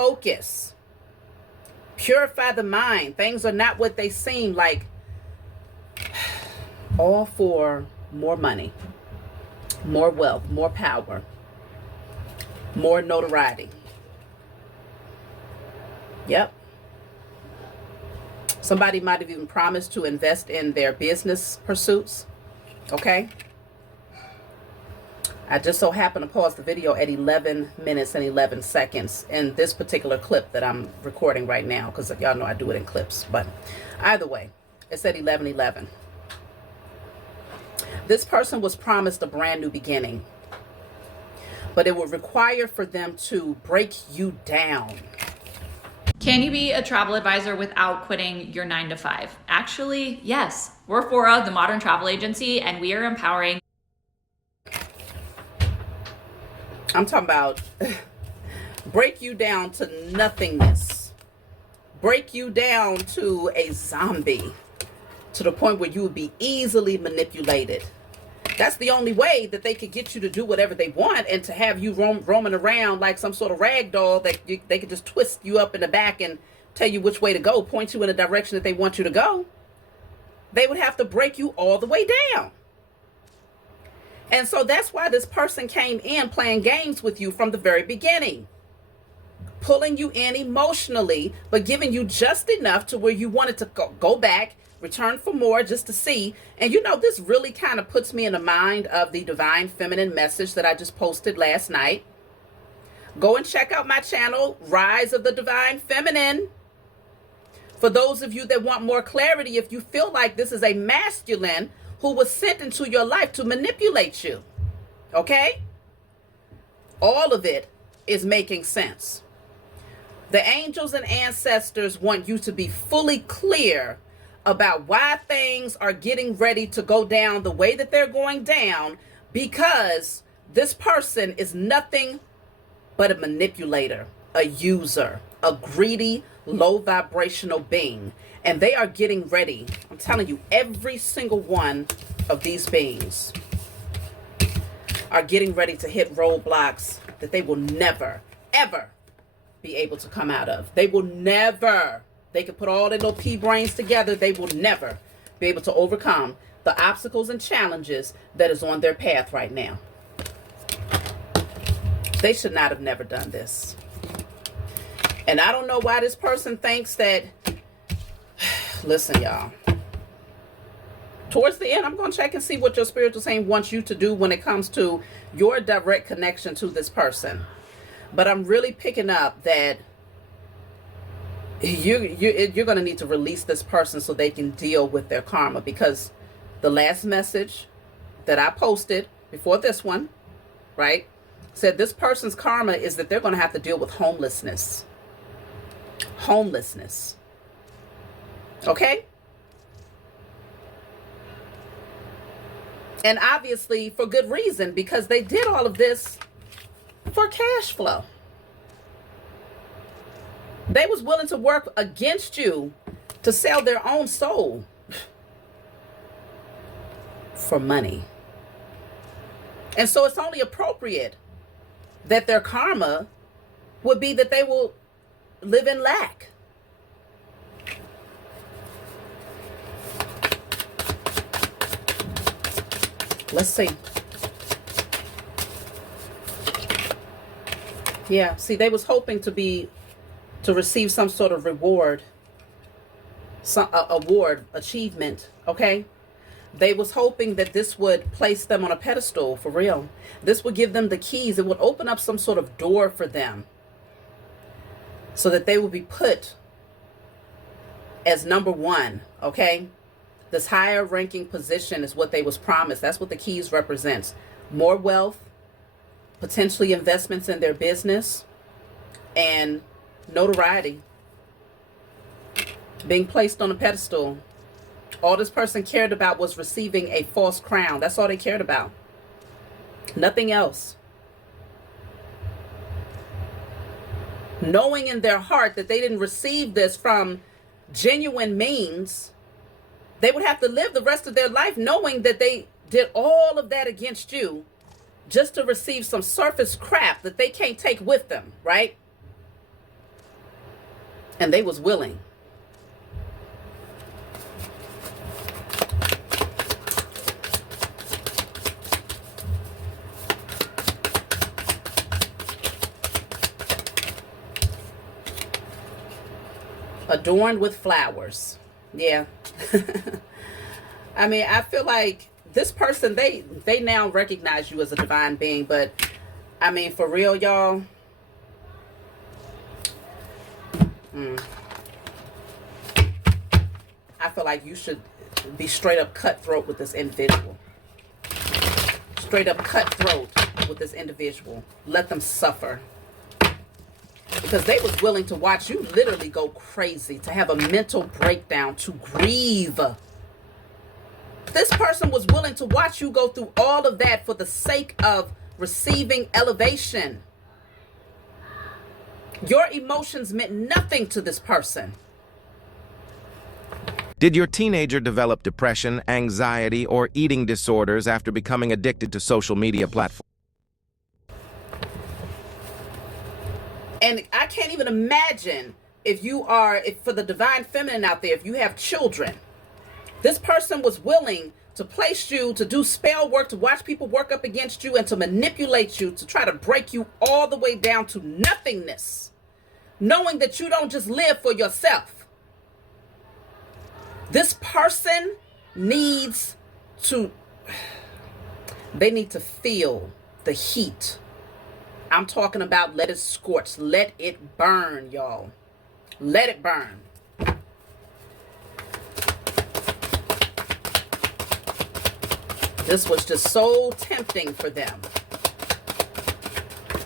focus. Purify the mind. Things are not what they seem like. All for more money, more wealth, more power, more notoriety. Yep. Somebody might have even promised to invest in their business pursuits. Okay. I just so happened to pause the video at 11 minutes and 11 seconds in this particular clip that I'm recording right now, because y'all know I do it in clips. But either way, it's at 11:11. This person was promised a brand new beginning, but it would require for them to break you down. Can you be a travel advisor without quitting your 9 to 5? Actually, yes. We're Fora, the modern travel agency, and we are empowering. I'm talking about break you down to nothingness. Break you down to a zombie, to the point where you would be easily manipulated. That's the only way that they could get you to do whatever they want, and to have you roaming around like some sort of rag doll that they could just twist you up in the back and tell you which way to go, point you in the direction that they want you to go. They would have to break you all the way down. And so that's why this person came in playing games with you from the very beginning, pulling you in emotionally, but giving you just enough to where you wanted to go back, return for more, just to see. And you know, this really kind of puts me in the mind of the Divine Feminine message that I just posted last night. Go and check out my channel, Rise of the Divine Feminine. For those of you that want more clarity, if you feel like this is a masculine who was sent into your life to manipulate you, okay? All of it is making sense. The angels and ancestors want you to be fully clear about why things are getting ready to go down the way that they're going down, because this person is nothing but a manipulator, a user, a greedy, low vibrational being. And they are getting ready. I'm telling you, every single one of these beings are getting ready to hit roadblocks that they will never, ever be able to come out of. They will never. They can put all their little pea brains together. They will never be able to overcome the obstacles and challenges that is on their path right now. They should not have never done this. And I don't know why this person thinks that. Listen, y'all. Towards the end, I'm going to check and see what your spiritual saint wants you to do when it comes to your direct connection to this person. But I'm really picking up that you're going to need to release this person so they can deal with their karma. Because the last message that I posted before this one, right, said this person's karma is that they're going to have to deal with homelessness. Homelessness. Okay? And obviously for good reason, because they did all of this for cash flow. They was willing to work against you to sell their own soul for money. And so it's only appropriate that their karma would be that they will live in lack. Let's see. Yeah, see, they was hoping to receive some sort of reward, some award, achievement, okay? They was hoping that this would place them on a pedestal, for real. This would give them the keys. It would open up some sort of door for them so that they would be put as number one, okay? This higher ranking position is what they was promised. That's what the keys represents. More wealth, potentially investments in their business, and notoriety. Being placed on a pedestal. All this person cared about was receiving a false crown. That's all they cared about. Nothing else. Knowing in their heart that they didn't receive this from genuine means, they would have to live the rest of their life knowing that they did all of that against you just to receive some surface crap that they can't take with them, right? And they was willing. Adorned with flowers. Yeah. I mean, I feel like this person, they now recognize you as a divine being, but I mean, for real, y'all. I feel like you should be straight up cutthroat with this individual. Straight up cutthroat with this individual. Let them suffer. Because they was willing to watch you literally go crazy, to have a mental breakdown, to grieve. This person was willing to watch you go through all of that for the sake of receiving elevation. Your emotions meant nothing to this person. Did your teenager develop depression, anxiety, or eating disorders after becoming addicted to social media platforms? And I can't even imagine if for the divine feminine out there, if you have children, this person was willing to place you, to do spell work, to watch people work up against you, and to manipulate you, to try to break you all the way down to nothingness, knowing that you don't just live for yourself. This person needs to, they need to feel the heat. I'm talking about let it scorch, let it burn, y'all. Let it burn. This was just so tempting for them.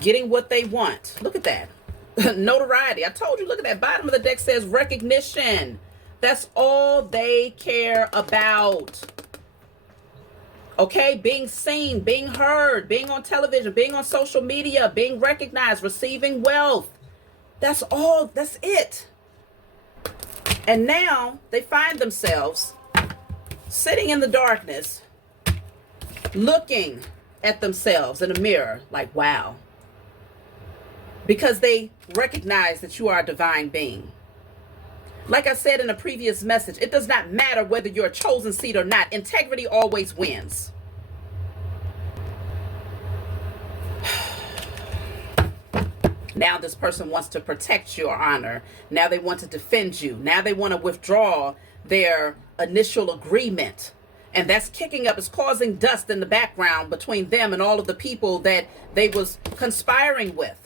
Getting what they want. Look at that. Notoriety. I told you, look at that. Bottom of the deck says recognition. That's all they care about. Okay, being seen, being heard, being on television, being on social media, being recognized, receiving wealth. That's all, that's it. And now they find themselves sitting in the darkness, looking at themselves in a mirror like, wow. Because they recognize that you are a divine being. Like I said in a previous message, it does not matter whether you're a chosen seed or not. Integrity always wins. Now this person wants to protect your honor. Now they want to defend you. Now they want to withdraw their initial agreement. And that's kicking up, it's causing dust in the background between them and all of the people that they was conspiring with.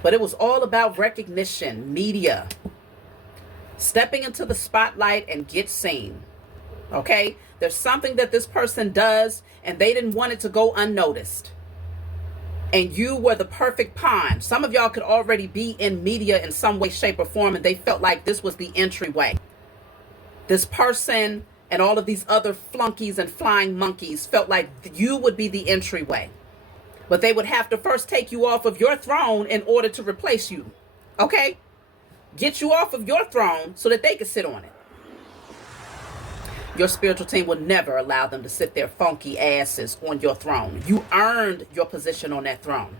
But it was all about recognition, media, stepping into the spotlight and get seen. Okay? There's something that this person does and they didn't want it to go unnoticed. And you were the perfect pawn. Some of y'all could already be in media in some way, shape, or form, and they felt like this was the entryway. This person and all of these other flunkies and flying monkeys felt like you would be the entryway. But they would have to first take you off of your throne in order to replace you. Okay? Get you off of your throne so that they can sit on it. Your spiritual team will never allow them to sit their funky asses on your throne. You earned your position on that throne.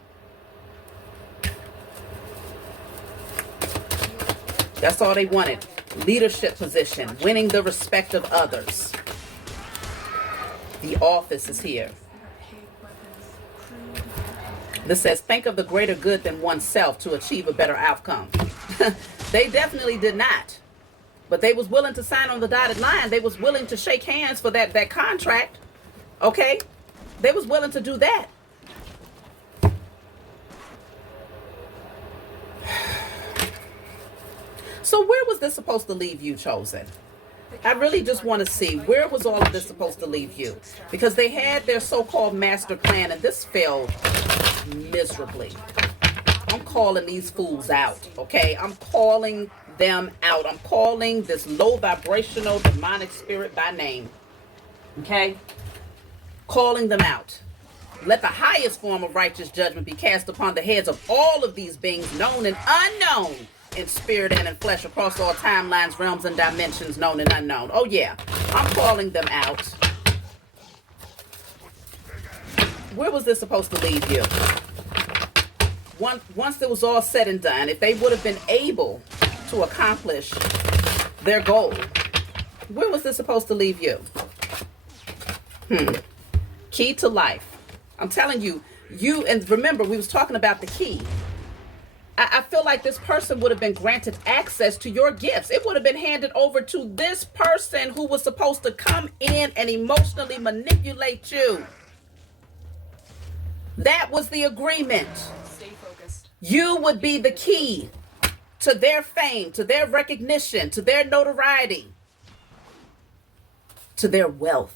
That's all they wanted. Leadership position, winning the respect of others. The office is here. This says, think of the greater good than oneself to achieve a better outcome. They definitely did not. But they was willing to sign on the dotted line. They was willing to shake hands for that contract. Okay? They was willing to do that. So where was this supposed to leave you, chosen? I really just want to see, where was all of this supposed to leave you? Because they had their so-called master plan, and this failed miserably. I'm calling these fools out, okay? I'm calling them out. I'm calling this low vibrational demonic spirit by name, okay? Calling them out. Let the highest form of righteous judgment be cast upon the heads of all of these beings, known and unknown, in spirit and in flesh, across all timelines, realms, and dimensions, known and unknown. Oh yeah, I'm calling them out. Where was this supposed to leave you? once it was all said and done, if they would have been able to accomplish their goal, where was this supposed to leave you? Key to life. I'm telling you, and remember, we was talking about the key. I feel like this person would have been granted access to your gifts. It would have been handed over to this person who was supposed to come in and emotionally manipulate you. That was the agreement. Stay focused. You would be the key to their fame, to their recognition, to their notoriety, to their wealth.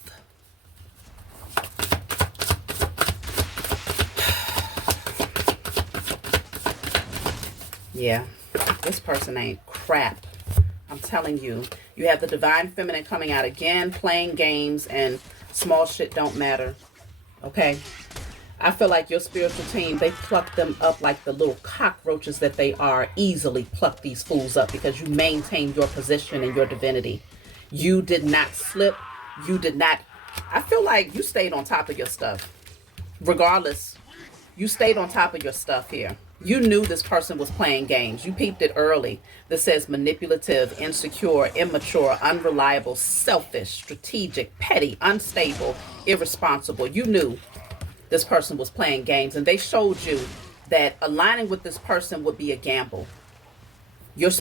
Yeah, this person ain't crap. I'm telling you. You have the divine feminine coming out again, playing games, and small shit don't matter. Okay? I feel like your spiritual team, they pluck them up like the little cockroaches that they are. Easily pluck these fools up because you maintain your position and your divinity. You did not slip. You did not. I feel like you stayed on top of your stuff. Regardless, you stayed on top of your stuff here. You knew this person was playing games. You peeped it early. This says manipulative, insecure, immature, unreliable, selfish, strategic, petty, unstable, irresponsible. You knew this person was playing games, and they showed you that aligning with this person would be a gamble. Your